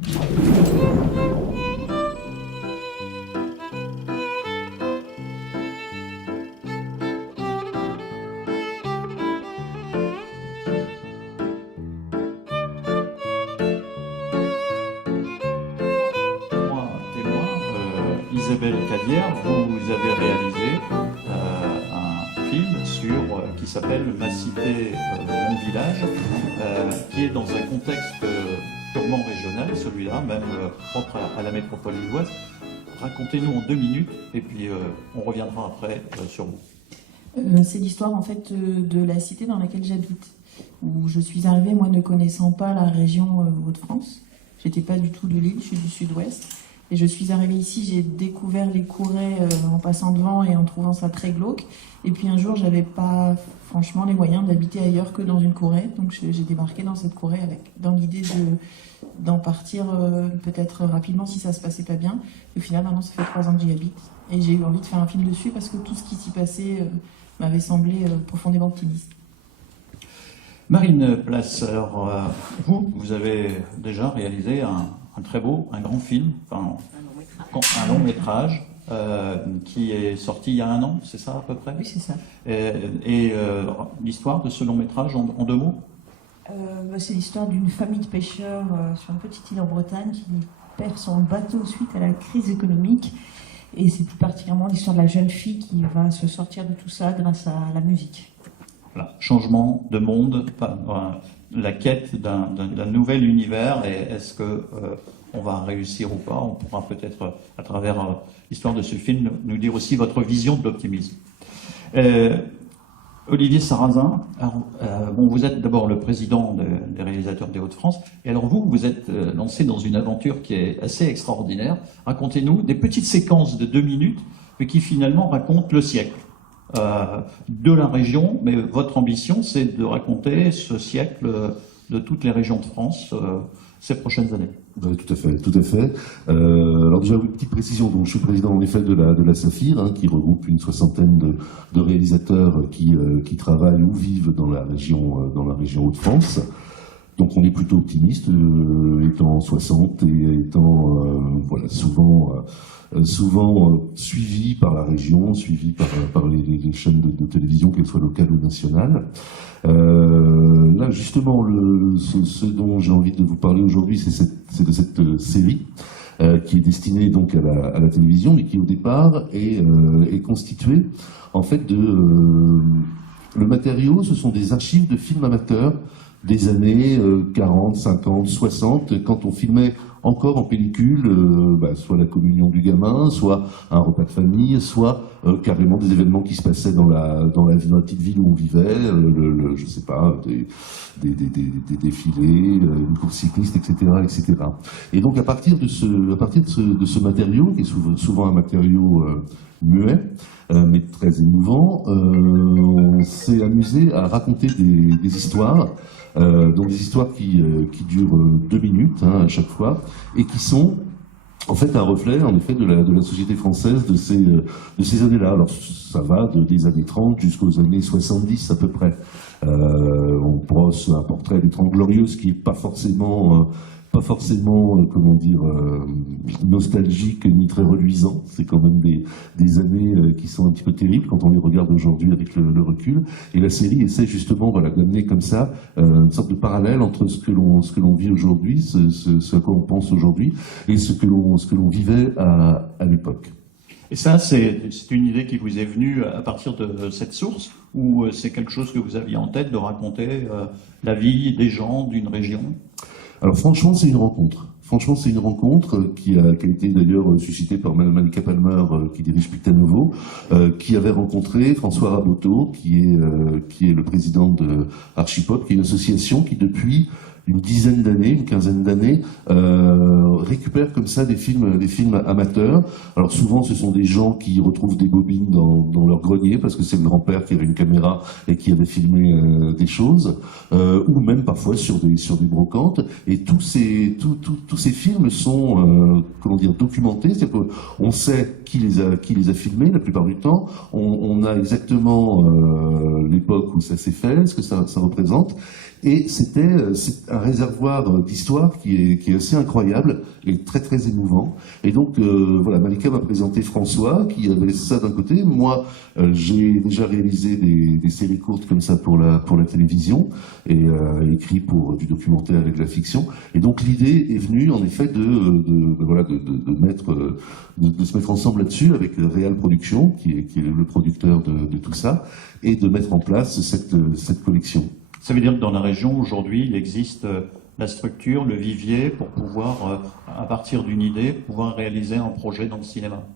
Isabelle Cadière, vous avez réalisé un film qui s'appelle Ma cité, mon village, qui est dans un contexte purement régional, celui-là, même propre à la métropole lilloise. Racontez-nous en 2 minutes et puis on reviendra après sur vous. C'est l'histoire en fait de la cité dans laquelle j'habite, où je suis arrivée, moi ne connaissant pas la région Hauts-de-France. J'étais pas du tout de Lille, je suis du sud-ouest. Et je suis arrivée ici, j'ai découvert les Courets en passant devant et en trouvant ça très glauque. Et puis un jour, j'avais pas franchement les moyens d'habiter ailleurs que dans une Courée. Donc j'ai débarqué dans cette Courée dans l'idée d'en partir peut-être rapidement si ça se passait pas bien. Et au final, maintenant, ça fait 3 ans que j'y habite. Et j'ai eu envie de faire un film dessus parce que tout ce qui s'y passait m'avait semblé profondément optimiste. Marine Place, alors vous avez déjà réalisé un très beau, un grand film, enfin, un long métrage qui est sorti il y a 1 an, c'est ça à peu près? Oui, c'est ça. Et l'histoire de ce long métrage en 2 mots? C'est l'histoire d'une famille de pêcheurs sur une petite île en Bretagne qui perd son bateau suite à la crise économique. Et c'est plus particulièrement l'histoire de la jeune fille qui va se sortir de tout ça grâce à la musique. Voilà. Changement de monde, la quête d'un nouvel univers, et est-ce que on va réussir ou pas? On pourra peut-être, à travers l'histoire de ce film, nous dire aussi votre vision de l'optimisme. Olivier Sarrazin, vous êtes d'abord le président des réalisateurs des Hauts-de-France, et alors vous êtes lancé dans une aventure qui est assez extraordinaire. Racontez-nous des petites séquences de 2 minutes, mais qui finalement racontent le siècle de la région, mais votre ambition, c'est de raconter ce siècle de toutes les régions de France ces prochaines années. Oui, tout à fait, tout à fait. Alors déjà, une petite précision, donc je suis président en effet de la Saphir, qui regroupe une 60aine de réalisateurs qui travaillent ou vivent dans la région Hauts-de-France. Donc on est plutôt optimiste, étant 60 et étant souvent suivi par la région, suivi par les chaînes de télévision, qu'elles soient locales ou nationales. Là justement, ce dont j'ai envie de vous parler aujourd'hui, c'est de cette série qui est destinée donc à la télévision, mais qui au départ est constituée en fait le matériau, ce sont des archives de films amateurs des années 40, 50, 60, quand on filmait encore en pellicule, soit la communion du gamin, soit un repas de famille, soit carrément des événements qui se passaient dans la petite ville où on vivait, je sais pas, des défilés, une course cycliste, etc., etc. Et donc à partir de ce matériau, qui est souvent un matériau muet, mais très émouvant, on s'est amusé à raconter des histoires. Donc des histoires qui durent 2 minutes à chaque fois, et qui sont en fait un reflet en effet de la société française de ces années-là. Alors ça va des années 30 jusqu'aux années 70 à peu près. On brosse un portrait des 30 Glorieuses qui est pas forcément comment dire, nostalgique ni très reluisant. C'est quand même des années qui sont un petit peu terribles quand on les regarde aujourd'hui avec le recul. Et la série essaie justement d'amener comme ça une sorte de parallèle entre ce que l'on vit aujourd'hui, ce à quoi on pense aujourd'hui, et ce que l'on vivait à l'époque. Et ça, c'est une idée qui vous est venue à partir de cette source, ou c'est quelque chose que vous aviez en tête de raconter la vie des gens d'une région? Alors franchement, c'est une rencontre. Franchement, c'est une rencontre qui a été d'ailleurs suscitée par Mme Malika Palmer, qui dirige Pictanovo, qui avait rencontré François Raboteau, qui est le président de Archipop, qui est une association qui depuis une quinzaine d'années, récupère comme ça des films amateurs. Alors souvent, ce sont des gens qui retrouvent des bobines dans leur grenier, parce que c'est le grand-père qui avait une caméra et qui avait filmé des choses, ou même parfois sur des brocantes. Et tous ces films sont, documentés. C'est-à-dire qu'on sait qui les a filmés la plupart du temps. On a exactement l'époque où ça s'est fait, ce que ça représente. Et c'est un réservoir d'histoire qui est assez incroyable et très très émouvant. Et donc voilà, Malika m'a présenté François qui avait ça d'un côté. Moi, j'ai déjà réalisé des séries courtes comme ça pour la télévision et écrit pour du documentaire et de la fiction. Et donc l'idée est venue en effet de se mettre ensemble là-dessus avec Real Production qui est le producteur de tout ça et de mettre en place cette collection. Ça veut dire que dans la région, aujourd'hui, il existe la structure, le vivier, pour pouvoir, à partir d'une idée, pouvoir réaliser un projet dans le cinéma.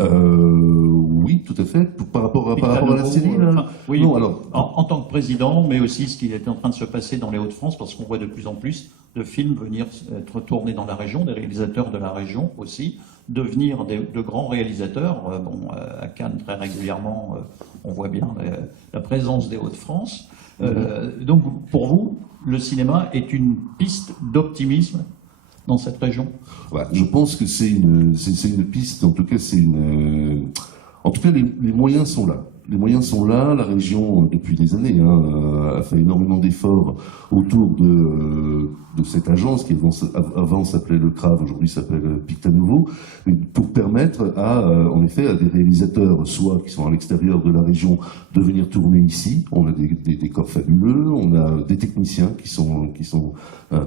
Oui, tout à fait. Par rapport à la série, là. Oui, non, alors, en tant que président, mais aussi ce qui est en train de se passer dans les Hauts-de-France, parce qu'on voit de plus en plus de films venir être tournés dans la région, des réalisateurs de la région aussi, devenir de grands réalisateurs. À Cannes, très régulièrement, on voit bien la présence des Hauts-de-France. Donc, pour vous, le cinéma est une piste d'optimisme dans cette région? Ouais, je pense que c'est une piste, en tout cas, en tout cas, les moyens sont là. Les moyens sont là. La région, depuis des années, a fait énormément d'efforts autour de cette agence qui avant s'appelait le CRAV, aujourd'hui s'appelle Picta Nouveau, pour permettre en effet, à des réalisateurs, soit qui sont à l'extérieur de la région, de venir tourner ici. On a des décors fabuleux, on a des techniciens qui sont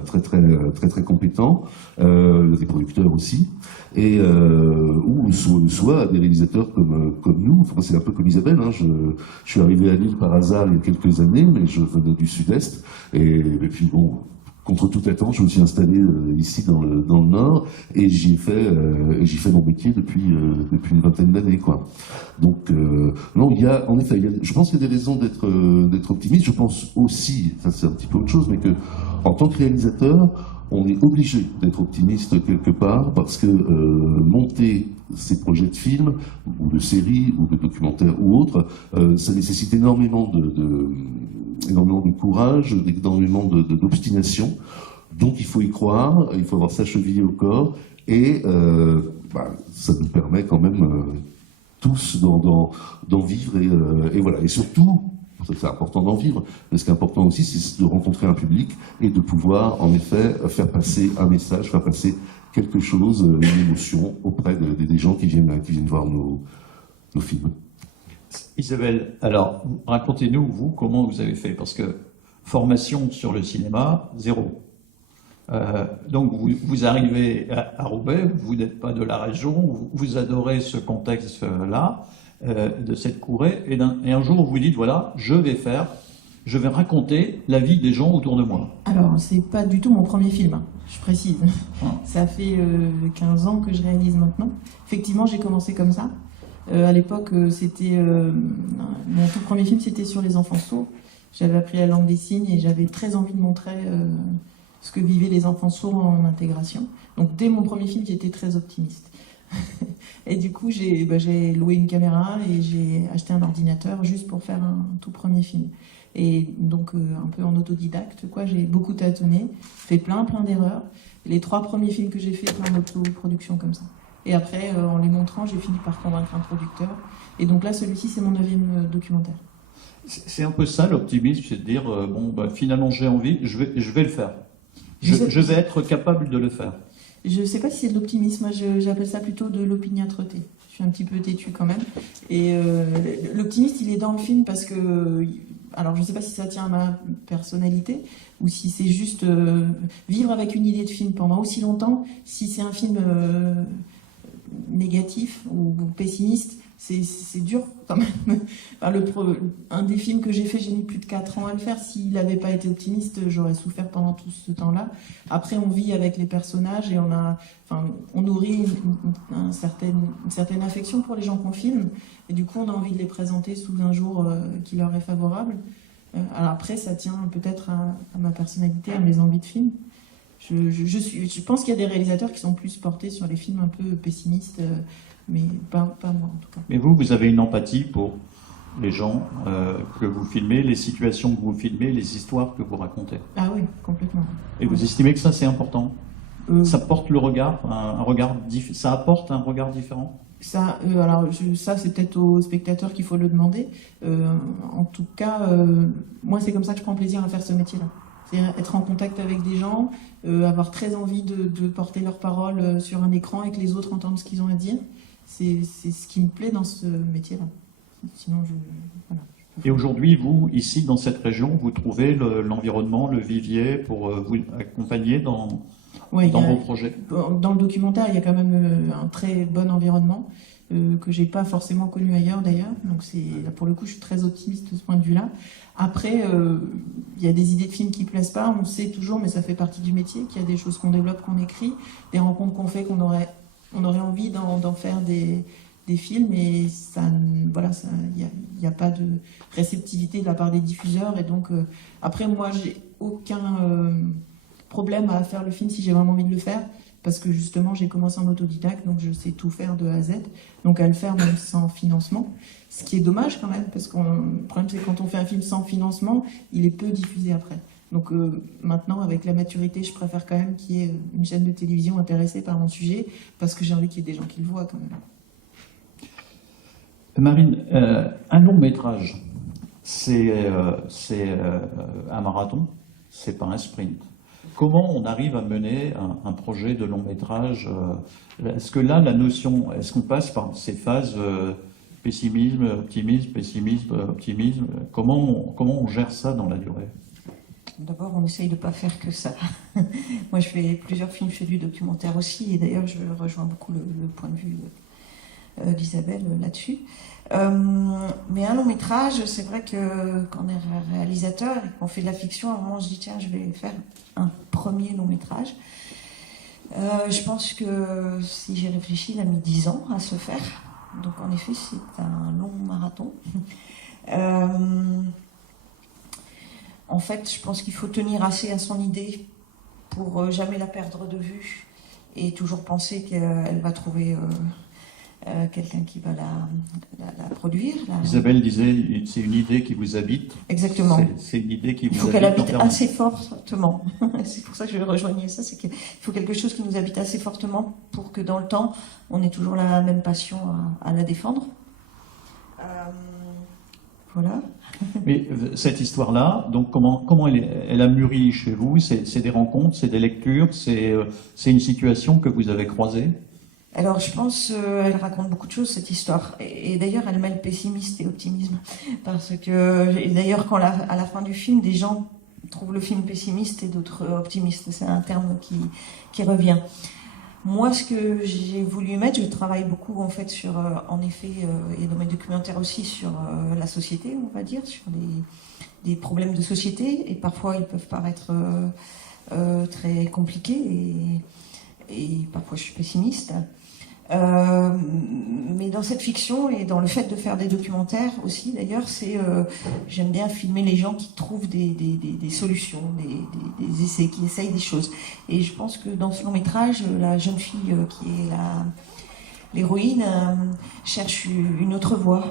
très compétents, des producteurs aussi, et ou soit des réalisateurs comme nous. Enfin, c'est un peu comme Isabelle. Je suis arrivé à Lille par hasard il y a quelques années, mais je venais du Sud-Est, et puis bon, contre toute attente, je me suis installé ici dans le Nord, et j'y ai fait mon métier depuis une vingtaine d'années, quoi. Donc non, en effet, je pense qu'il y a des raisons d'être optimiste. Je pense aussi, ça c'est un petit peu autre chose, mais que en tant que réalisateur, on est obligé d'être optimiste quelque part, parce que monter ces projets de films, ou de séries, ou de documentaires ou autres, ça nécessite énormément de courage, énormément d'obstination. Donc il faut y croire, il faut avoir ça chevillé au corps, et ça nous permet quand même tous d'en vivre, et voilà. Et surtout, c'est important d'en vivre, mais ce qui est important aussi, c'est de rencontrer un public et de pouvoir, en effet, faire passer un message, faire passer quelque chose, une émotion auprès des gens qui viennent voir nos films. Isabelle, alors, racontez-nous, vous, comment vous avez fait, parce que formation sur le cinéma, zéro. Donc vous arrivez à Roubaix, vous n'êtes pas de la région, vous adorez ce contexte-là, de cette courée, et un jour vous dites, voilà, je vais raconter la vie des gens autour de moi. Alors, c'est pas du tout mon premier film, je précise. Ça fait 15 ans que je réalise maintenant. Effectivement, j'ai commencé comme ça. À l'époque, mon tout premier film, c'était sur les enfants sourds. J'avais appris la langue des signes et j'avais très envie de montrer ce que vivaient les enfants sourds en intégration. Donc, dès mon premier film, j'étais très optimiste. Et du coup, j'ai loué une caméra et j'ai acheté un ordinateur juste pour faire un tout premier film. Et donc, un peu en autodidacte, quoi, j'ai beaucoup tâtonné, fait plein d'erreurs. Les 3 premiers films que j'ai fait, plein d'autoproduction comme ça. Et après, en les montrant, j'ai fini par convaincre un producteur. Et donc là, celui-ci, c'est mon 9e documentaire. C'est un peu ça l'optimisme, c'est de dire, finalement j'ai envie, je vais le faire. Je vais être capable de le faire. Je ne sais pas si c'est de l'optimisme, moi j'appelle ça plutôt de l'opiniâtreté. Je suis un petit peu têtue quand même. Et l'optimiste, il est dans le film parce que... Alors je ne sais pas si ça tient à ma personnalité ou si c'est juste vivre avec une idée de film pendant aussi longtemps. Si c'est un film négatif ou pessimiste, c'est dur quand même. Enfin, un des films que j'ai fait, j'ai mis plus de 4 ans à le faire. S'il n'avait pas été optimiste, j'aurais souffert pendant tout ce temps-là. Après, on vit avec les personnages et on nourrit une certaine affection pour les gens qu'on filme. Et du coup, on a envie de les présenter sous un jour qui leur est favorable. Alors après, ça tient peut-être à ma personnalité, à mes envies de film. Je pense qu'il y a des réalisateurs qui sont plus portés sur les films un peu pessimistes, mais pas moi en tout cas. Mais vous avez une empathie pour les gens que vous filmez, les situations que vous filmez, les histoires que vous racontez. Ah oui, complètement. Et vous estimez que ça c'est important? Ça porte le regard, ça apporte un regard différent? Ça, ça c'est peut-être aux spectateurs qu'il faut le demander. En tout cas, moi, c'est comme ça que je prends plaisir à faire ce métier-là. C'est être en contact avec des gens, avoir très envie de porter leurs paroles sur un écran et que les autres entendent ce qu'ils ont à dire. C'est ce qui me plaît dans ce métier-là. Sinon, voilà. Et aujourd'hui, vous, ici, dans cette région, vous trouvez l'environnement, le vivier pour vous accompagner dans vos projets? Dans le documentaire, il y a quand même un très bon environnement que j'ai pas forcément connu ailleurs d'ailleurs. Donc pour le coup, je suis très optimiste de ce point de vue-là. Après, il y a des idées de films qui plaisent pas. On sait toujours, mais ça fait partie du métier, qu'il y a des choses qu'on développe, qu'on écrit, des rencontres qu'on fait, qu'on aurait envie d'en faire des films, et ça, voilà, il n'y a pas de réceptivité de la part des diffuseurs. Et donc, après, moi, j'ai aucun problème à faire le film si j'ai vraiment envie de le faire, parce que justement, j'ai commencé en autodidacte, donc je sais tout faire de A à Z, donc à le faire même sans financement. Ce qui est dommage quand même, parce que le problème, c'est que quand on fait un film sans financement, il est peu diffusé après. Donc maintenant, avec la maturité, je préfère quand même qu'il y ait une chaîne de télévision intéressée par mon sujet, parce que j'ai envie qu'il y ait des gens qui le voient quand même. Marine, un long métrage, c'est un marathon, c'est pas un sprint. Comment on arrive à mener un projet de long métrage? Est-ce que là, est-ce qu'on passe par ces phases pessimisme, optimisme, pessimisme, optimisme? Comment on gère ça dans la durée? D'abord, on essaye de ne pas faire que ça. Moi, je fais plusieurs films, je fais du documentaire aussi, et d'ailleurs, je rejoins beaucoup le point de vue d'Isabelle là-dessus. Mais un long métrage, c'est vrai que quand on est réalisateur et qu'on fait de la fiction, à un moment, je dis tiens, je vais faire un premier long métrage. Je pense que si j'ai réfléchi, il a mis 10 ans à se faire. Donc, en effet, c'est un long marathon. En fait, je pense qu'il faut tenir assez à son idée pour jamais la perdre de vue et toujours penser qu'elle va trouver quelqu'un qui va la produire. Isabelle disait, c'est une idée qui vous habite. Exactement. C'est une idée qui vous habite. Il faut qu'elle habite assez fortement. C'est pour ça que je rejoignais ça, c'est qu'il faut quelque chose qui nous habite assez fortement pour que dans le temps, on ait toujours la même passion à la défendre. Voilà. Mais cette histoire-là, donc comment elle a mûri chez vous? C'est des rencontres, c'est des lectures, c'est une situation que vous avez croisée? Alors, je pense qu'elle raconte beaucoup de choses, cette histoire. Et d'ailleurs, elle mêle pessimisme et optimisme. Parce que, d'ailleurs, à la fin du film, des gens trouvent le film pessimiste et d'autres optimistes. C'est un terme qui revient. Moi, ce que j'ai voulu mettre, je travaille beaucoup, en fait, sur, en effet, et dans mes documentaires aussi, sur la société, on va dire, sur des problèmes de société. Et parfois, ils peuvent paraître très compliqués. Et parfois, je suis pessimiste. Mais dans cette fiction et dans le fait de faire des documentaires aussi, d'ailleurs, j'aime bien filmer les gens qui trouvent des solutions, des essais, qui essayent des choses. Et je pense que dans ce long métrage, la jeune fille qui est l'héroïne cherche une autre voie.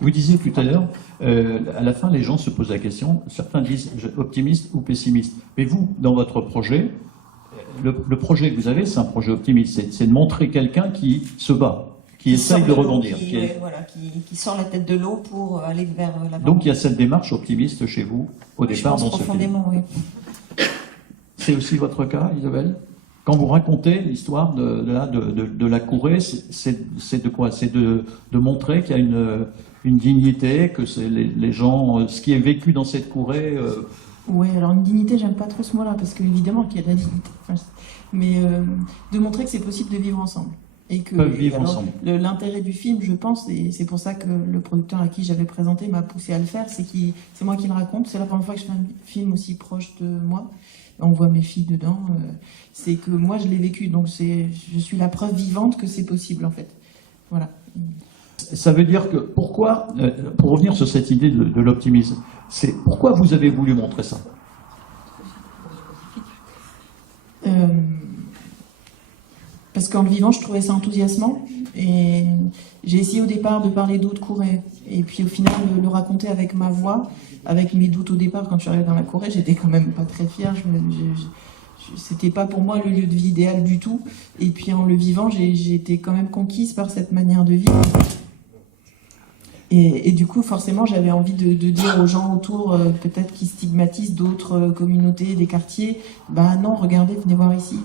Vous disiez tout à l'heure, à la fin, les gens se posent la question, certains disent optimiste ou pessimiste. Mais vous, dans votre projet, le projet que vous avez, c'est un projet optimiste. C'est de montrer quelqu'un qui se bat, qui essaye de rebondir. Qui sort la tête de l'eau pour aller vers l'avant. Donc il y a cette démarche optimiste chez vous, au départ, dans ce film. Profondément, oui. C'est aussi votre cas, Isabelle? Quand vous racontez l'histoire de la courée, c'est de quoi? C'est de montrer qu'il y a une dignité, que c'est les gens, ce qui est vécu dans cette courée... Oui, alors une dignité, j'aime pas trop ce mot-là, parce qu'évidemment qu'il y a de la dignité. Mais de montrer que c'est possible de vivre ensemble. Et que vivre ensemble. L'intérêt du film, je pense, et c'est pour ça que le producteur à qui j'avais présenté m'a poussé à le faire, c'est moi qui le raconte. C'est la première fois que je fais un film aussi proche de moi. On voit mes filles dedans. C'est que moi, je l'ai vécu. Donc je suis la preuve vivante que c'est possible, en fait. Voilà. Ça veut dire que pourquoi, pour revenir sur cette idée de l'optimisme, c'est pourquoi vous avez voulu montrer ça? Parce qu'en le vivant, je trouvais ça enthousiasmant. Et j'ai essayé au départ de parler d'autres courées. Et puis au final, le raconter avec ma voix, avec mes doutes au départ, quand je suis arrivée dans la Corée, j'étais quand même pas très fière. c'était pas pour moi le lieu de vie idéal du tout. Et puis en le vivant, j'ai été quand même conquise par cette manière de vivre. Et du coup, forcément, j'avais envie de dire aux gens autour, peut-être qui stigmatisent d'autres communautés, des quartiers, bah non, regardez, venez voir ici,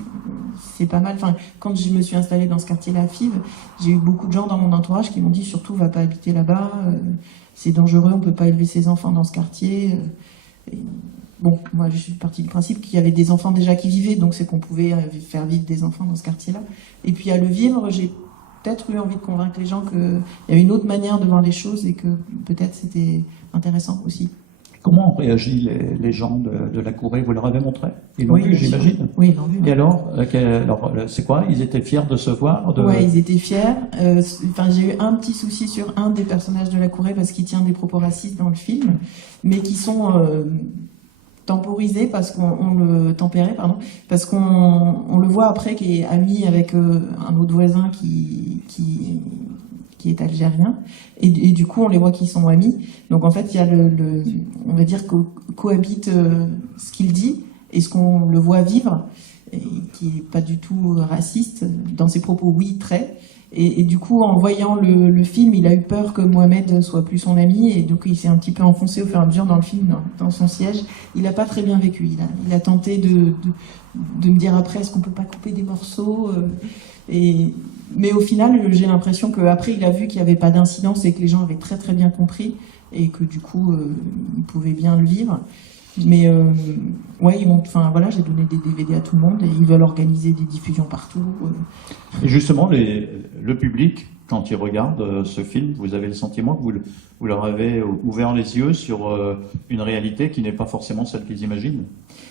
c'est pas mal. Enfin, quand je me suis installée dans ce quartier-là à Fives, j'ai eu beaucoup de gens dans mon entourage qui m'ont dit, surtout, va pas habiter là-bas, c'est dangereux, on peut pas élever ses enfants dans ce quartier. Bon, moi, je suis partie du principe qu'il y avait des enfants déjà qui vivaient, donc c'est qu'on pouvait faire vivre des enfants dans ce quartier-là. Et puis à le vivre, j'ai peut-être eu envie de convaincre les gens qu'il y avait une autre manière de voir les choses et que peut-être c'était intéressant aussi. Comment ont réagi les gens de la Courée? Vous leur avez montré? Ils l'ont Oui, vu, bien sûr. j'imagine. Oui, ils l'ont vu. Et alors, c'est quoi? Ils étaient fiers de se voir? Ouais, ils étaient fiers. Enfin, j'ai eu un petit souci sur un des personnages de la Courée parce qu'il tient des propos racistes dans le film, mais qui sont temporisé parce qu'on le tempéré, pardon, parce qu'on le voit après qui est ami avec un autre voisin qui est algérien et du coup on les voit qui sont amis. Donc en fait il y a on va dire cohabite ce qu'il dit et ce qu'on le voit vivre et qui est pas du tout raciste dans ses propos, oui, très. Et du coup, en voyant le film, il a eu peur que Mohamed soit plus son ami, et donc il s'est un petit peu enfoncé au fur et à mesure dans le film, dans son siège. Il n'a pas très bien vécu. Il a tenté de me dire après, est-ce qu'on peut pas couper des morceaux mais au final, j'ai l'impression qu'après, il a vu qu'il n'y avait pas d'incidence et que les gens avaient très très bien compris, et que du coup, ils pouvaient bien le vivre. Mais ouais, enfin voilà, j'ai donné des DVD à tout le monde et ils veulent organiser des diffusions partout. Et justement, le public, quand il regarde ce film, vous avez le sentiment que vous leur avez ouvert les yeux sur une réalité qui n'est pas forcément celle qu'ils imaginent,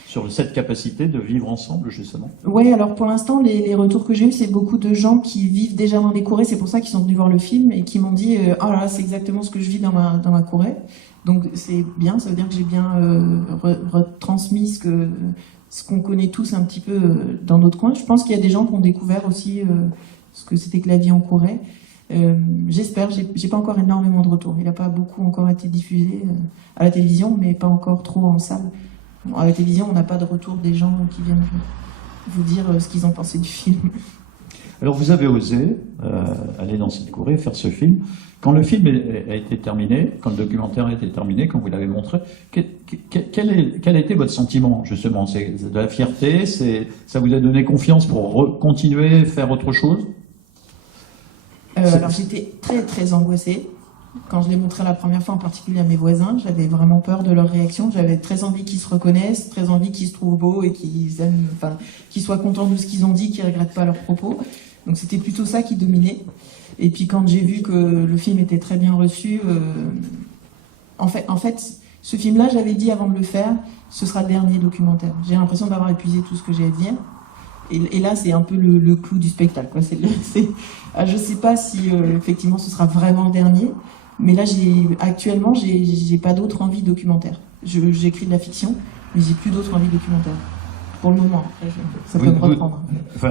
sur cette capacité de vivre ensemble, justement. Ouais, alors pour l'instant, les retours que j'ai eus, c'est beaucoup de gens qui vivent déjà dans les Corées, c'est pour ça qu'ils sont venus voir le film et qui m'ont dit oh là là, c'est exactement ce que je vis dans ma Corée. Donc c'est bien, ça veut dire que j'ai bien retransmis ce qu'on connaît tous un petit peu dans notre coin. Je pense qu'il y a des gens qui ont découvert aussi ce que c'était que la vie en Corée. J'espère, j'ai pas encore énormément de retours. Il n'a pas beaucoup encore été diffusé à la télévision, mais pas encore trop en salle. Bon, à la télévision, on n'a pas de retour des gens qui viennent vous dire ce qu'ils ont pensé du film. Alors vous avez osé aller dans cette Corée, faire ce film. Quand le film a été terminé, quand le documentaire a été terminé, quand vous l'avez montré, quel a été votre sentiment, justement? C'est de la fierté? Ça vous a donné confiance pour continuer, faire autre chose? Alors j'étais très très angoissée. Quand je l'ai montré la première fois, en particulier à mes voisins, j'avais vraiment peur de leur réaction. J'avais très envie qu'ils se reconnaissent, très envie qu'ils se trouvent beaux et qu'ils soient contents de ce qu'ils ont dit, qu'ils ne regrettent pas leurs propos. Donc c'était plutôt ça qui dominait. Et puis quand j'ai vu que le film était très bien reçu, en fait, ce film-là, j'avais dit avant de le faire, ce sera le dernier documentaire. J'ai l'impression d'avoir épuisé tout ce que j'ai à dire. Et là, c'est un peu le clou du spectacle, quoi. Je sais pas si effectivement ce sera vraiment le dernier, mais là, actuellement, j'ai pas d'autre envie documentaire. J'écris de la fiction, mais j'ai plus d'autre envie documentaire. Pour le moment, après, ça peut me reprendre.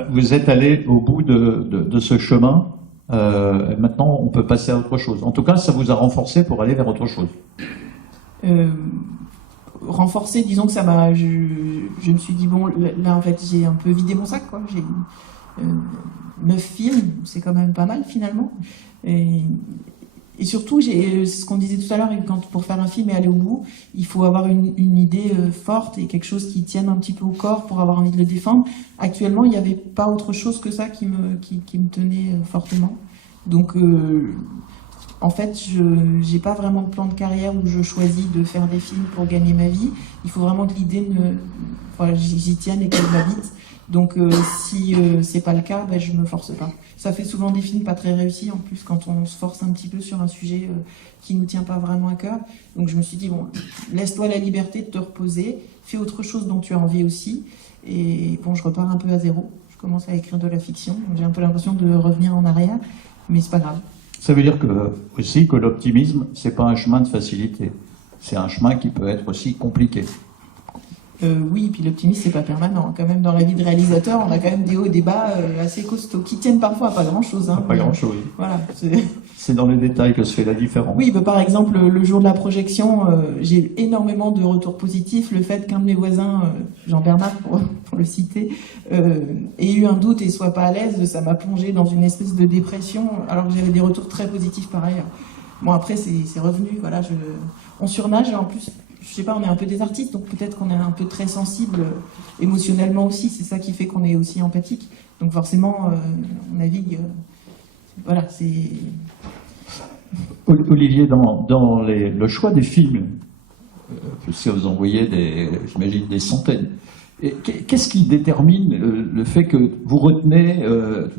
Vous êtes allé au bout de ce chemin. Maintenant, on peut passer à autre chose. En tout cas, ça vous a renforcé pour aller vers autre chose. Renforcé, disons que ça m'a. Je me suis dit bon, là en fait, j'ai un peu vidé mon sac, quoi. J'ai 9 films, c'est quand même pas mal finalement. Et surtout, ce qu'on disait tout à l'heure, pour faire un film et aller au bout, il faut avoir une idée forte et quelque chose qui tienne un petit peu au corps pour avoir envie de le défendre. Actuellement, il n'y avait pas autre chose que ça qui me tenait fortement. Donc, en fait, je n'ai pas vraiment de plan de carrière où je choisis de faire des films pour gagner ma vie. Il faut vraiment que l'idée j'y tienne et qu'elle m'habite. Donc si c'est pas le cas, je me force pas. Ça fait souvent des films pas très réussis en plus quand on se force un petit peu sur un sujet qui nous tient pas vraiment à cœur. Donc je me suis dit bon, laisse-toi la liberté de te reposer, fais autre chose dont tu as envie aussi. Et bon, je repars un peu à zéro. Je commence à écrire de la fiction. J'ai un peu l'impression de revenir en arrière, mais c'est pas grave. Ça veut dire aussi que l'optimisme, c'est pas un chemin de facilité. C'est un chemin qui peut être aussi compliqué. Oui, puis l'optimisme, c'est pas permanent. Quand même, dans la vie de réalisateur, on a quand même des hauts et des bas assez costauds, qui tiennent parfois à pas grand-chose. Hein, Pas grand-chose. Voilà. C'est dans les détails que se fait la différence. Oui, bah, par exemple, le jour de la projection, j'ai eu énormément de retours positifs. Le fait qu'un de mes voisins, Jean-Bernard, pour le citer, ait eu un doute et soit pas à l'aise, ça m'a plongé dans une espèce de dépression, alors que j'avais des retours très positifs par ailleurs. Bon, après, c'est revenu, voilà, on surnage, et en plus, je sais pas, on est un peu des artistes, donc peut-être qu'on est un peu très sensible émotionnellement aussi, c'est ça qui fait qu'on est aussi empathique. Donc forcément, on navigue, voilà, c'est... Olivier, dans le choix des films, puisque vous en voyez j'imagine des centaines, qu'est-ce qui détermine le fait que vous retenez,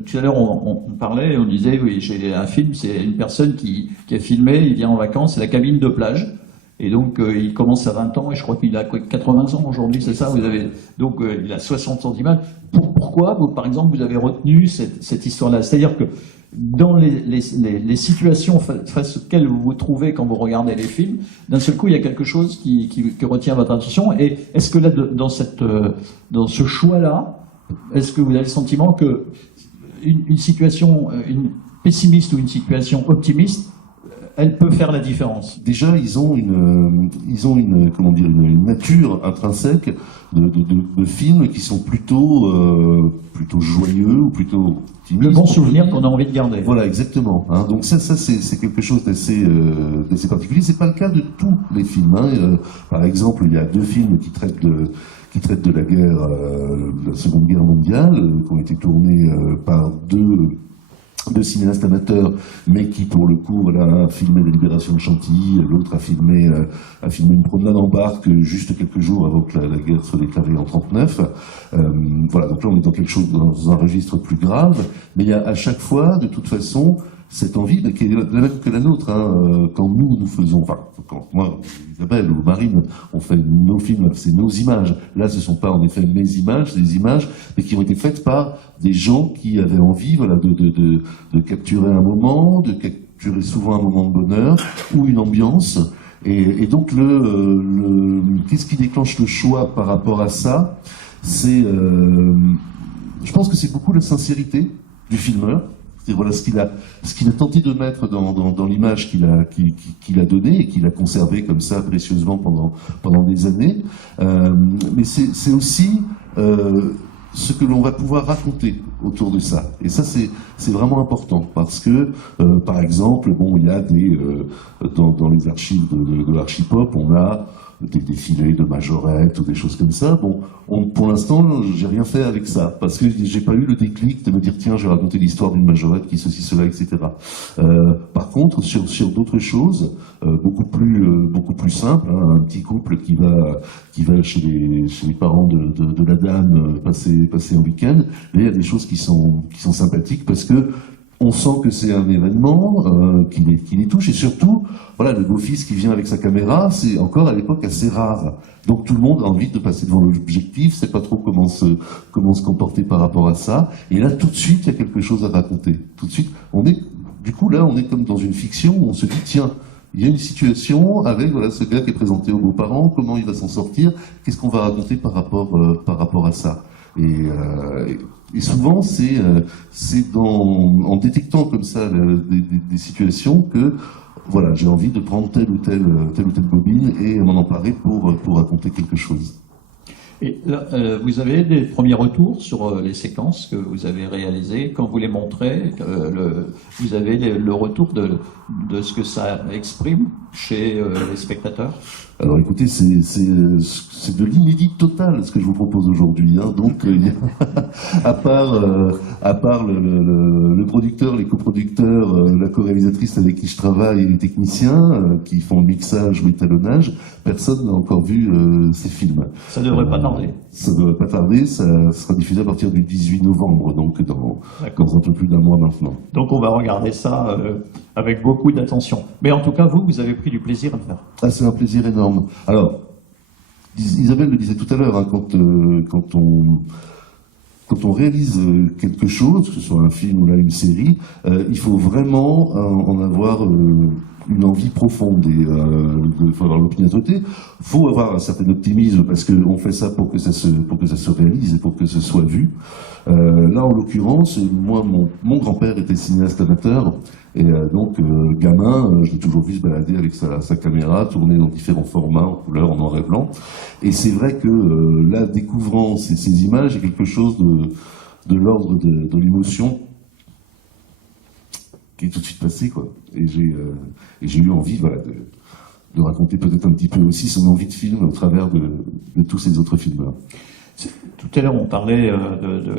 tout à l'heure on parlait, on disait, oui, j'ai un film, c'est une personne qui a filmé, il vient en vacances, c'est La cabine de plage, et donc il commence à 20 ans, et je crois qu'il a 80 ans aujourd'hui, c'est ça, donc il a 60 ans d'image. Pourquoi, vous, par exemple, vous avez retenu cette histoire-là? C'est-à-dire que dans les situations face auxquelles vous vous trouvez quand vous regardez les films, d'un seul coup, il y a quelque chose qui retient votre attention. Et est-ce que là, dans ce choix-là, est-ce que vous avez le sentiment que une situation pessimiste ou une situation optimiste, elle peut faire la différence? Déjà, ils ont une nature intrinsèque de films qui sont plutôt joyeux ou plutôt optimistes. Le bon souvenir qu'on a envie de garder. Voilà, exactement. Hein. Donc ça c'est quelque chose d'assez particulier. C'est pas le cas de tous les films. Hein. Par exemple, il y a 2 films qui traitent de la guerre, de la Seconde Guerre mondiale, qui ont été tournés par deux cinéastes amateurs, mais qui pour le coup a filmé la libération de Chantilly, l'autre a filmé une promenade en barque juste quelques jours avant que la guerre soit déclarée en 1939. Voilà, donc là on est dans un registre plus grave, mais il y a à chaque fois, de toute façon, cette envie qui est la même que la nôtre. Hein, quand nous faisons, enfin, quand moi, Isabelle ou Marine, on fait nos films, c'est nos images. Là, ce sont pas en effet mes images, c'est des images, mais qui ont été faites par des gens qui avaient envie, voilà, de capturer un moment, de capturer souvent un moment de bonheur ou une ambiance. Et donc, qu'est-ce qui déclenche le choix par rapport à ça? C'est, je pense que c'est beaucoup la sincérité du filmeur. C'est voilà ce qu'il a tenté de mettre dans l'image qu'il a donnée et qu'il a conservée comme ça précieusement pendant des années. Mais c'est aussi ce que l'on va pouvoir raconter autour de ça. Et ça, c'est vraiment important parce que, par exemple, bon, il y a dans les archives de l'Archipop, on a des défilés de majorettes ou des choses comme ça. Bon, pour l'instant, j'ai rien fait avec ça parce que j'ai pas eu le déclic de me dire tiens, je vais raconter l'histoire d'une majorette qui ceci, cela, etc. Par contre, sur d'autres choses beaucoup plus simples, hein, un petit couple qui va chez les parents de la dame passer un week-end, là, il y a des choses qui sont sympathiques parce que on sent que c'est un événement qui les touche et surtout, voilà, le beau-fils qui vient avec sa caméra, c'est encore à l'époque assez rare. Donc tout le monde a envie de passer devant l'objectif, sait pas trop comment se comporter par rapport à ça. Et là, tout de suite, il y a quelque chose à raconter. Tout de suite, on est comme dans une fiction où on se dit tiens, il y a une situation avec voilà ce gars qui est présenté aux beaux-parents, comment il va s'en sortir, qu'est-ce qu'on va raconter par rapport à ça. Et souvent, c'est en détectant comme ça des situations que voilà, j'ai envie de prendre telle ou telle bobine et m'en emparer pour raconter quelque chose. Et là, vous avez des premiers retours sur les séquences que vous avez réalisées. Quand vous les montrez, vous avez le retour de ce que ça exprime chez les spectateurs? Alors écoutez, c'est de l'inédit total ce que je vous propose aujourd'hui. Hein. Donc à part le producteur, les coproducteurs, la co-réalisatrice avec qui je travaille et les techniciens qui font le mixage ou l'étalonnage, personne n'a encore vu ces films. Ça devrait pas tarder. Ça devrait pas tarder, ça sera diffusé à partir du 18 novembre, donc dans un peu plus d'un mois maintenant. Donc on va regarder ça avec beaucoup d'attention. Mais en tout cas, vous avez pris du plaisir à le faire. Ah, c'est un plaisir énorme. Alors, Isabelle le disait tout à l'heure, hein, quand on réalise quelque chose, que ce soit un film ou là une série, il faut vraiment en avoir une envie profonde il faut avoir l'opiniâtreté, faut avoir un certain optimisme parce qu'on fait ça pour que ça se réalise et pour que ce soit vu. Là, en l'occurrence, moi, mon grand-père était cinéaste amateur et donc gamin, je l'ai toujours vu se balader avec sa caméra, tourner dans différents formats, en couleur, en noir et blanc. Et c'est vrai que là, découvrant ces images, il y a quelque chose de l'ordre de l'émotion qui est tout de suite passé, quoi. Et j'ai eu envie, voilà, de raconter peut-être un petit peu aussi son envie de film au travers de tous ces autres films-là. Tout à l'heure, on parlait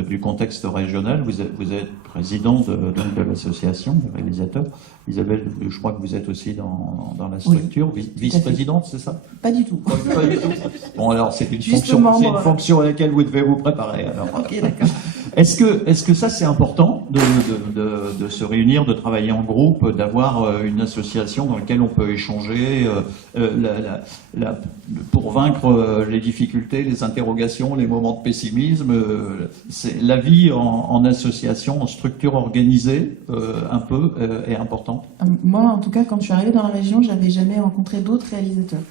du contexte régional. Vous êtes président de l'association des réalisateurs. Isabelle, je crois que vous êtes aussi dans la structure, vice-présidente, c'est ça? Pas du tout. Pas du tout. Bon, alors c'est une fonction à laquelle vous devez vous préparer. Alors. Ok, d'accord. Est-ce que ça c'est important de se réunir, de travailler en groupe, d'avoir une association dans laquelle on peut échanger pour vaincre les difficultés, les interrogations, les moments de pessimisme, la vie en association, en structure organisée, un peu, est importante. Moi, en tout cas, quand je suis arrivée dans la région, j'avais jamais rencontré d'autres réalisateurs.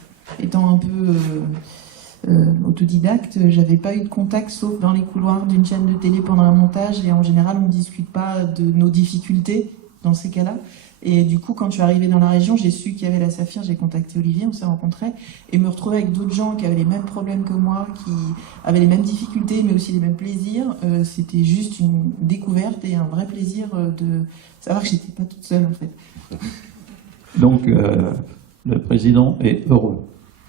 Étant un peu autodidacte, j'avais pas eu de contact sauf dans les couloirs d'une chaîne de télé pendant un montage, et en général, on ne discute pas de nos difficultés dans ces cas-là. Et du coup, quand je suis arrivée dans la région, j'ai su qu'il y avait la Saphir, j'ai contacté Olivier, on s'est rencontrés, et me retrouver avec d'autres gens qui avaient les mêmes problèmes que moi, qui avaient les mêmes difficultés, mais aussi les mêmes plaisirs, c'était juste une découverte et un vrai plaisir de savoir que j'étais pas toute seule, en fait. Donc, le président est heureux.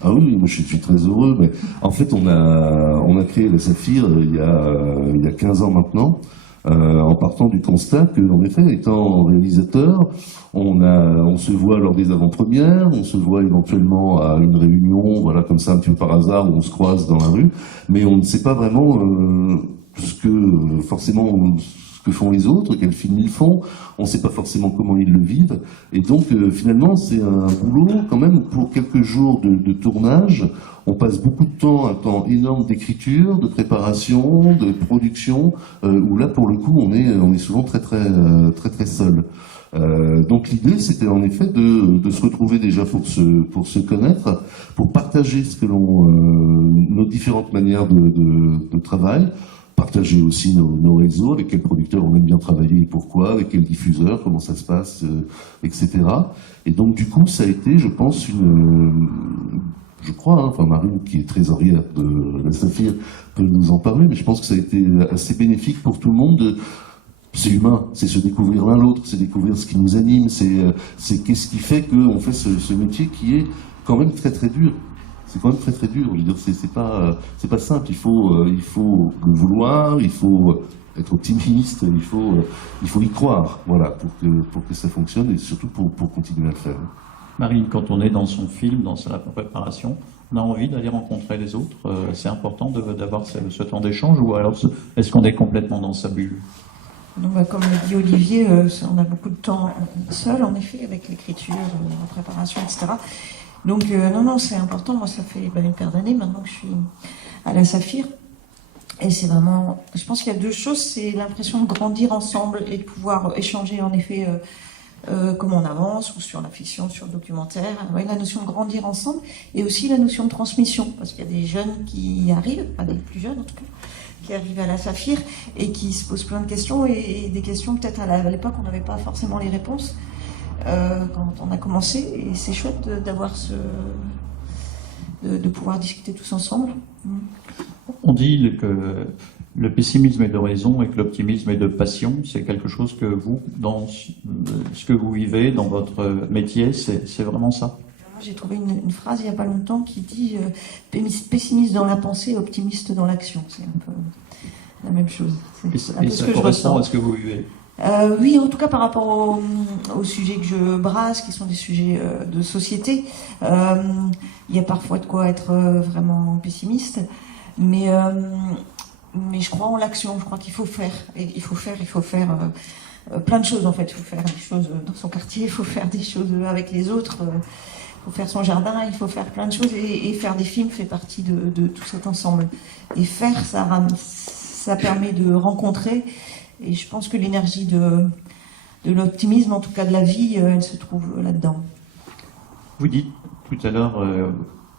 Ah oui, moi je suis très heureux, mais en fait on a créé la Saphir il y a 15 ans maintenant. En partant du constat que, en effet, étant réalisateur, on se voit lors des avant-premières, on se voit éventuellement à une réunion, voilà, comme ça, un petit peu par hasard, où on se croise dans la rue, mais on ne sait pas vraiment ce que font les autres, quels films ils font, on ne sait pas forcément comment ils le vivent, et donc finalement c'est un boulot quand même pour quelques jours de tournage. On passe beaucoup de temps, un temps énorme d'écriture, de préparation, de production, où là pour le coup on est souvent très seul. Donc l'idée c'était en effet de se retrouver déjà pour se connaître, pour partager nos différentes manières de travail, partager aussi nos réseaux, avec quels producteurs on aime bien travailler et pourquoi, avec quels diffuseurs, comment ça se passe, etc. Et donc du coup ça a été, je pense, je crois, enfin Marine qui est trésorière de la Saphir peut nous en parler, mais je pense que ça a été assez bénéfique pour tout le monde. C'est humain, c'est se découvrir l'un l'autre, c'est découvrir ce qui nous anime, c'est qu'est-ce qui fait qu'on fait ce métier qui est quand même très très dur. C'est quand même très très dur. Je veux dire, c'est pas simple. Il faut le vouloir, il faut être optimiste, il faut y croire, voilà, pour que ça fonctionne et surtout pour continuer à le faire. Marine, quand on est dans son film, dans sa préparation, on a envie d'aller rencontrer les autres. C'est important d'avoir ce temps d'échange, ou alors est-ce qu'on est complètement dans sa bulle? Donc, comme le dit Olivier, on a beaucoup de temps seul, en effet, avec l'écriture, la préparation, etc. Donc, non, c'est important. Moi, ça fait une paire d'années maintenant que je suis à la Saphir. Et c'est vraiment... Je pense qu'il y a deux choses. C'est l'impression de grandir ensemble et de pouvoir échanger, en effet, comment on avance, ou sur la fiction, sur le documentaire. Ouais, la notion de grandir ensemble. Et aussi la notion de transmission. Parce qu'il y a des jeunes qui arrivent, pas des plus jeunes en tout cas, qui arrivent à la Saphir et qui se posent plein de questions. Et des questions, peut-être à l'époque, on n'avait pas forcément les réponses. Quand on a commencé, et c'est chouette d'avoir de pouvoir discuter tous ensemble. On dit que le pessimisme est de raison et que l'optimisme est de passion. C'est quelque chose que vous, dans ce que vous vivez, dans votre métier, c'est vraiment ça? J'ai trouvé une phrase il n'y a pas longtemps qui dit pessimiste dans la pensée, optimiste dans l'action. C'est un peu la même chose. Et ça correspond à ce que vous vivez? Oui, en tout cas par rapport aux sujets que je brasse, qui sont des sujets de société, il y a parfois de quoi être vraiment pessimiste, mais je crois en l'action. Je crois qu'il faut faire, et il faut faire plein de choses en fait. Il faut faire des choses dans son quartier, il faut faire des choses avec les autres, il faut faire son jardin, il faut faire plein de choses, et faire des films fait partie de tout cet ensemble. Et faire, ça permet de rencontrer. Et je pense que l'énergie de l'optimisme, en tout cas de la vie, elle se trouve là-dedans. Vous dites tout à l'heure,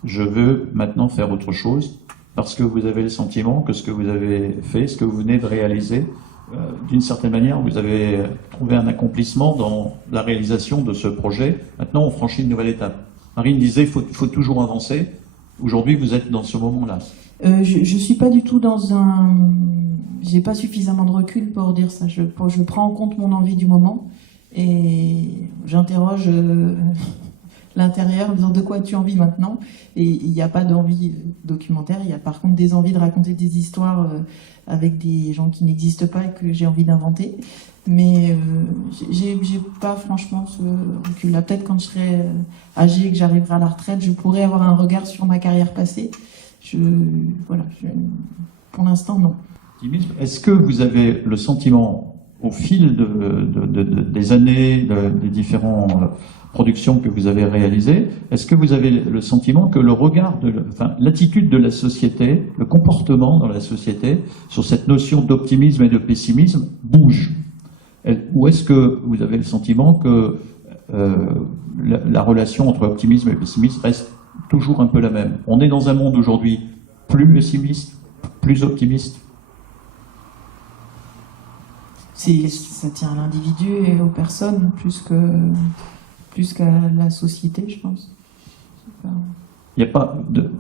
je veux maintenant faire autre chose, parce que vous avez le sentiment que ce que vous avez fait, ce que vous venez de réaliser, d'une certaine manière, vous avez trouvé un accomplissement dans la réalisation de ce projet. Maintenant, on franchit une nouvelle étape. Marine disait, il faut toujours avancer. Aujourd'hui, vous êtes dans ce moment-là. Je suis pas du tout dans un... J'ai pas suffisamment de recul pour dire ça. Je prends en compte mon envie du moment et j'interroge l'intérieur en disant de quoi as-tu envie maintenant. Et il n'y a pas d'envie documentaire, il y a par contre des envies de raconter des histoires avec des gens qui n'existent pas et que j'ai envie d'inventer. Mais j'ai pas franchement ce recul-là. Peut-être quand je serai âgée et que j'arriverai à la retraite, je pourrai avoir un regard sur ma carrière passée. Pour l'instant, non. Est-ce que vous avez le sentiment, au fil des années, des différentes productions que vous avez réalisées, est-ce que vous avez le sentiment que le regard, l'attitude de la société, le comportement dans la société sur cette notion d'optimisme et de pessimisme bouge? Ou est-ce que vous avez le sentiment que la relation entre optimisme et pessimisme reste toujours un peu la même? On est dans un monde aujourd'hui plus pessimiste, plus optimiste? Ça tient à l'individu et aux personnes plus qu'à la société, je pense.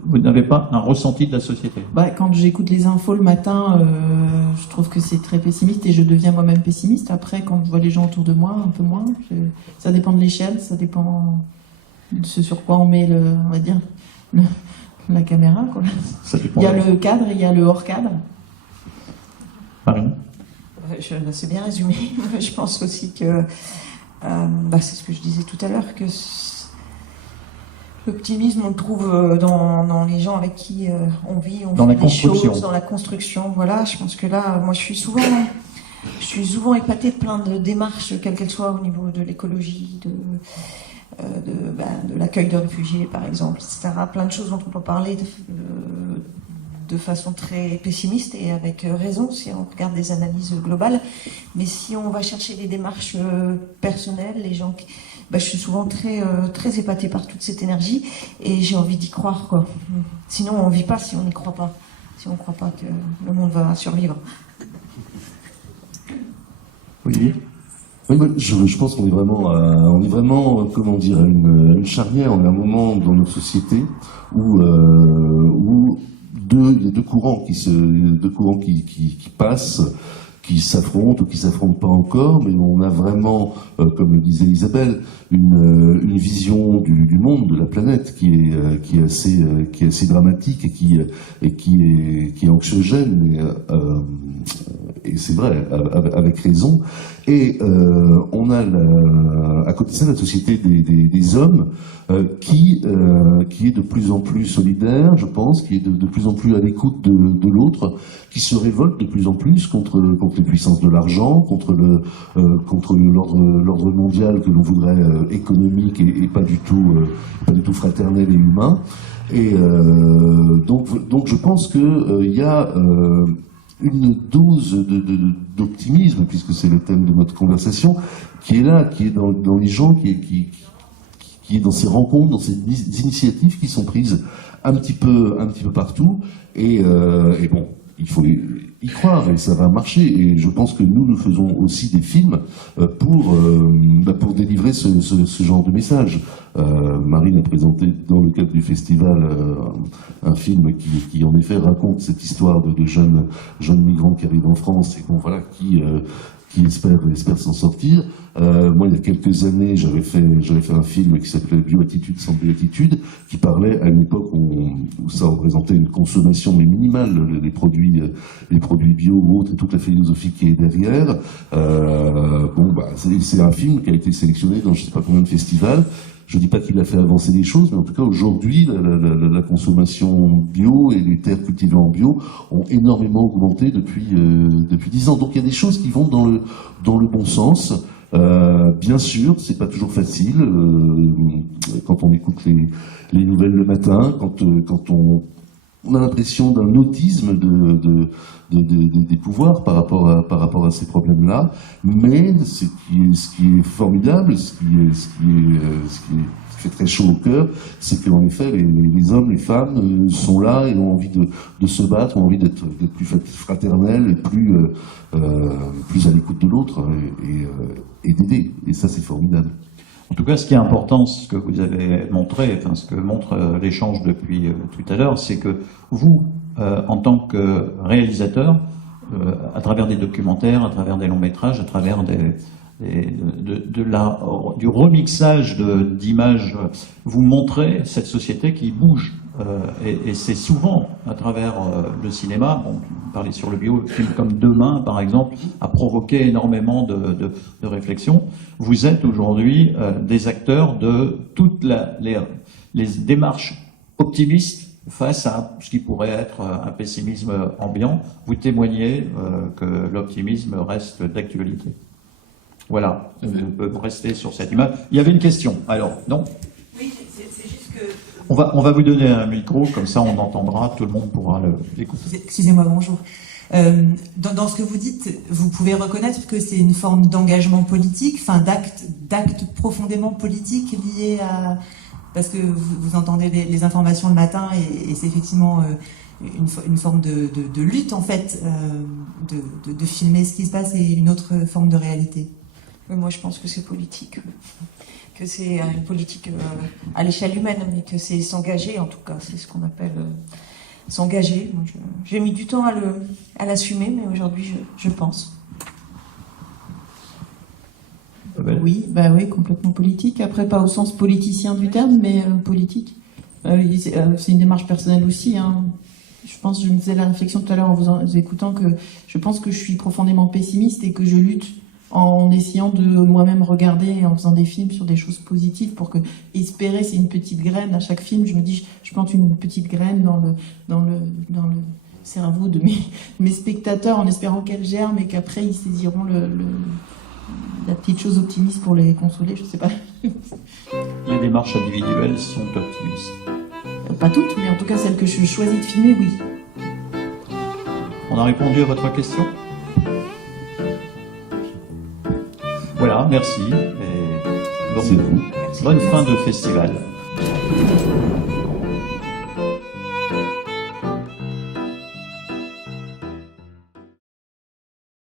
Vous n'avez pas un ressenti de la société? Quand j'écoute les infos le matin, je trouve que c'est très pessimiste et je deviens moi-même pessimiste. Après, quand je vois les gens autour de moi, un peu moins. Ça dépend de l'échelle, ça dépend de ce sur quoi on met on va dire, la caméra, quoi. Il y a le cadre et il y a le hors cadre. Marine? C'est bien résumé. Je pense aussi que c'est ce que je disais tout à l'heure, que l'optimisme, on le trouve dans les gens avec qui on vit, on fait des choses, dans la construction. Voilà, je pense que là, moi, je suis souvent épatée de plein de démarches, quelles qu'elles soient, au niveau de l'écologie, de l'accueil de réfugiés, par exemple, etc. Plein de choses dont on peut parler de façon très pessimiste et avec raison si on regarde des analyses globales. Mais si on va chercher des démarches personnelles, les gens je suis souvent très épatée par toute cette énergie et j'ai envie d'y croire, quoi. Sinon on vit pas si on n'y croit pas, si on ne croit pas que le monde va survivre. Oui. Oui, je pense qu'on est vraiment, comment dire, à une charnière. On est à un moment dans notre société où il y a deux courants qui passent, qui s'affrontent ou qui s'affrontent pas encore, mais on a vraiment, comme le disait Isabelle, une vision du monde, de la planète qui est assez dramatique et qui est anxiogène, et c'est vrai, avec raison. Et on a à côté de ça la société des hommes qui est de plus en plus solidaire, je pense, qui est de plus en plus à l'écoute de l'autre, qui se révolte de plus en plus contre les puissances de l'argent, contre l'ordre mondial que l'on voudrait économique et pas du tout fraternel et humain. Et donc je pense que il y a une dose d'optimisme, puisque c'est le thème de notre conversation, qui est là, qui est dans les gens, qui est dans ces rencontres, dans ces initiatives qui sont prises un petit peu partout. Et bon, il faut y croire et ça va marcher. Et je pense que nous faisons aussi des films pour délivrer ce genre de message. Marine a présenté dans le cadre du festival un film qui en effet raconte cette histoire de jeunes migrants qui arrivent en France et qui espèrent s'en sortir. Moi, il y a quelques années, j'avais fait un film qui s'appelait Bioattitude sans béatitude, qui parlait à une époque où ça représentait une consommation mais minimale, les produits bio ou autres, et toute la philosophie qui est derrière. C'est un film qui a été sélectionné dans je sais pas combien de festivals. Je dis pas qu'il a fait avancer les choses, mais en tout cas aujourd'hui, la consommation bio et les terres cultivées en bio ont énormément augmenté depuis 10 ans. Donc il y a des choses qui vont dans le bon sens. Bien sûr, c'est pas toujours facile quand on écoute les nouvelles le matin, quand on a l'impression d'un autisme des pouvoirs par rapport à à ces problèmes-là. Mais ce qui est formidable, ce qui fait très chaud au cœur, c'est qu'en effet, les hommes, les femmes sont là et ont envie de se battre, ont envie d'être plus fraternels et plus à l'écoute de l'autre et d'aider. Et ça, c'est formidable. En tout cas, ce qui est important, ce que vous avez montré, enfin ce que montre l'échange depuis tout à l'heure, c'est que vous, en tant que réalisateur, à travers des documentaires, à travers des longs métrages, à travers du remixage d'images, vous montrez cette société qui bouge. Et c'est souvent à travers le cinéma, bon, vous parlez sur le bio, le film comme Demain par exemple, a provoqué énormément de réflexions. Vous êtes aujourd'hui des acteurs de toutes les démarches optimistes face à ce qui pourrait être un pessimisme ambiant. Vous témoignez que l'optimisme reste d'actualité. Voilà, on peut rester sur cette image. Il y avait une question, alors, non? Oui, c'est juste que... On va vous donner un micro, comme ça on entendra, tout le monde pourra l'écouter. Excusez-moi, bonjour. Dans ce que vous dites, vous pouvez reconnaître que c'est une forme d'engagement politique, enfin d'acte profondément politique lié à... Parce que vous entendez les informations le matin et c'est effectivement une forme de lutte, en fait, de filmer ce qui se passe et une autre forme de réalité. Mais moi, je pense que c'est politique, que c'est une politique à l'échelle humaine, mais que c'est s'engager, en tout cas, c'est ce qu'on appelle s'engager. J'ai mis du temps à l'assumer, mais aujourd'hui, je pense. Oui, bah oui, complètement politique. Après, pas au sens politicien du terme, mais politique. C'est une démarche personnelle aussi. Hein. Je me faisais la réflexion tout à l'heure en vous écoutant que je pense que je suis profondément pessimiste et que je lutte en essayant de moi-même regarder et en faisant des films sur des choses positives pour que espérer, c'est une petite graine à chaque film. Je me dis, je plante une petite graine dans le cerveau de mes spectateurs en espérant qu'elle germe et qu'après ils saisiront la petite chose optimiste pour les consoler, je sais pas. Les démarches individuelles sont optimistes. Pas toutes, mais en tout cas celles que je choisis de filmer, oui. On a répondu à votre question? Voilà, merci. Et C'est vous. bonne fin de festival.